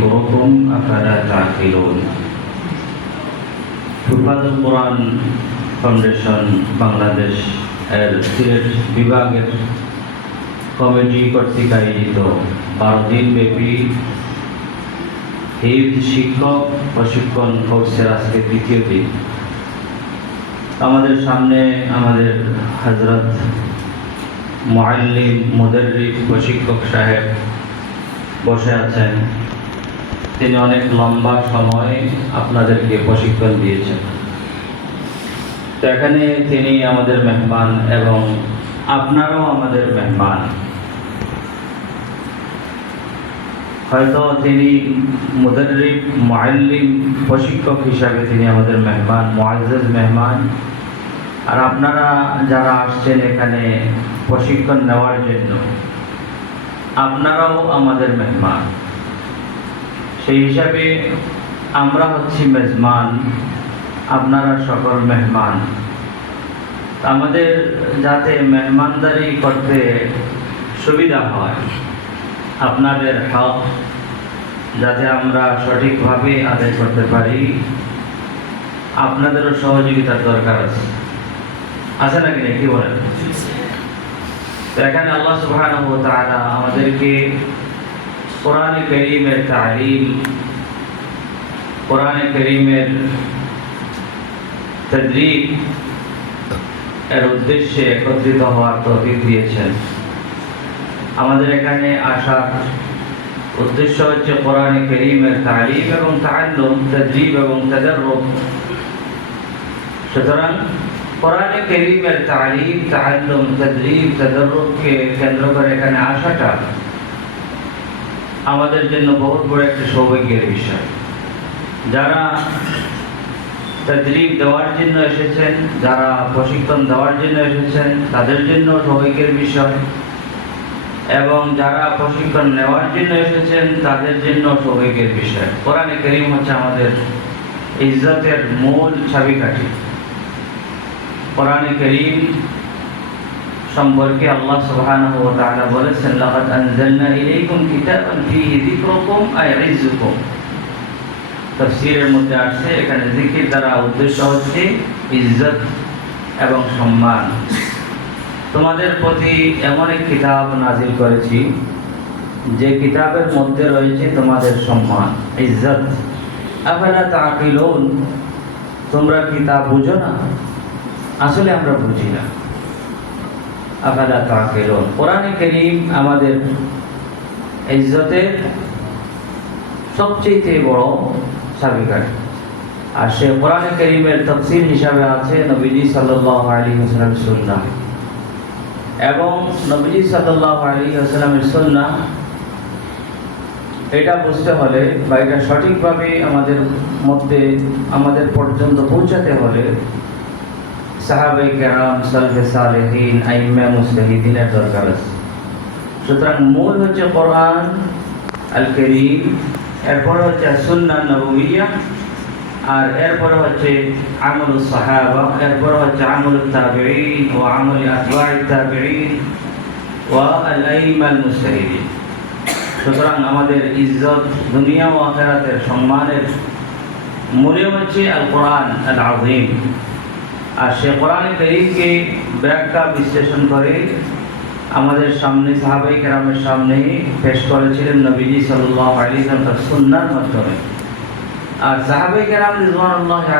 যিকরুকুম আফালা তা'কিলুন। হুফাজুল কোরআন ফাউন্ডেশন বাংলাদেশ এর সিলেট বিভাগের কমিটি কর্তৃক আয়োজিত 12 দিন ব্যাপী হিফজ শিক্ষক প্রশিক্ষণ কোর্সের আজকে দ্বিতীয় দিন। আমাদের সামনে আমাদের হযরত মুআল্লিম মুদাররিস প্রশিক্ষক সাহেব বসে আছেন। তিনি অনেক লম্বা সময় আপনাদেরকে প্রশিক্ষণ দিয়েছেন। তো এখানে তিনি আমাদের মেহমান এবং আপনারাও আমাদের মেহমান। হয়তো তিনি মুদাররিস মুআল্লিম প্রশিক্ষক হিসাবে তিনি আমাদের মেহমান, মুআজ্জাজ মেহমান। আর আপনারা যারা আসছেন এখানে প্রশিক্ষণ নেওয়ার জন্য, আপনারাও আমাদের মেহমান। সেই হিসাবে আমরা হচ্ছি মেজবান, আপনারা সকল মেহমান। আমাদের যাতে মেহমানদারি করতে সুবিধা হয়, আপনাদের হক যাতে আমরা সঠিকভাবে আদায় করতে পারি, আপনাদেরও সহযোগিতার দরকার আছে নাকি না, কি বলেন? তো এখানে আল্লাহ সুবহানাহু ওয়া তাআলা আমাদেরকে কোরআনে কারীমের তালিম, কোরআনে কারীমের তাদরীব এর উদ্দেশ্যে একত্রিত হওয়ার তৌফিক দিয়েছেন। আমাদের এখানে আসার উদ্দেশ্য হচ্ছে কোরআনে কারীমের তালিম এবং তাআল্লুম, তাদরীব এবং তাদাররুব। সুতরাং কোরআনে কারীমের তালিম, তাআল্লুম, তাদরীব, তাদাররুবকে কেন্দ্র করে এখানে আসাটা আমাদের জন্য বহুত বড় একটা সৌভাগ্যের বিষয়। যারা তাদরীব দেওয়ার জন্য এসেছেন, যারা প্রশিক্ষণ দেওয়ার জন্য এসেছেন, তাদের জন্য সৌভাগ্যের বিষয়, এবং যারা প্রশিক্ষণ নেওয়ার জন্য এসেছেন তাদের জন্য সৌভাগ্যের বিষয়। কোরআনে কারীম হচ্ছে আমাদের ইজ্জতের মূল চাবিকাঠি। কোরআনে কারীম সম্পর্কে আল্লাহ সুবহানাহু ওয়া তাআলা বলেছেন, লাকাদ আনজালনা ইলাইকুম কিতাবান ফীহি যিকরুকুম আই ইজ্জুকুম। তাফসীরের মধ্যে আসছে এখানে জিকির দ্বারা উদ্দেশ্য হচ্ছে ইজ্জত এবং সম্মান। তোমাদের প্রতি এমন এক কিতাব নাজিল করেছি যে কিতাবের মধ্যে রয়েছে তোমাদের সম্মান, ইজ্জত। আফালা তা'কিলুন, তোমরা কিতাব বুঝো না? আসলে আমরা বুঝি না। আফালা তা'কিলুন, কোরআনে কারীম আমাদের ইজ্জতের সবচেয়ে বড় চাবিকাঠি। আর সে কোরআনে কারীমের তাফসীর হিসাবে আছে নবীজি সাল্লাল্লাহু আলাইহি ওয়াসাল্লামের সুন্নাহ। এবং নবীজি সাল্লাল্লাহু আলাইহি ওয়াসাল্লামের সুন্নাহ এটা বুঝতে হলে বা এটা সঠিকভাবে আমাদের মধ্যে, আমাদের পর্যন্ত পৌঁছাতে হলে সাহাবায়ে কেরাম, সালফে সালেহিন, আইম্মা মুজতাহিদিনের দরকার আছে। সুতরাং মূল হচ্ছে কোরআন আল কারীম, এরপরে হচ্ছে সুন্নাহ নববিয়্যা, আর এরপরে হচ্ছে আমলুস সাহাবা, এরপরে হচ্ছে আমলুত তাবিঈন ওয়া আমল আতবা'ত তাবিঈন ওয়া আল আইম্মাল মুজতাহিদিন। সুতরাং আমাদের ইজ্জত দুনিয়া ও আখিরাতের সম্মানের মূল্য হচ্ছে আল কোরআন আল আযীম। আর সে কোরআনে কারীমকে ব্যাখ্যা বিশ্লেষণ করে আমাদের সামনে সাহাবায়ে কেরামের সামনে পেশ করেছিলেন নবীজি সাল্লাল্লাহু আলাইহি ওয়াসাল্লাম তার সুন্নাহর মাধ্যমে। আর সাহাবায়ে কেরাম রিজওয়ানুল্লাহি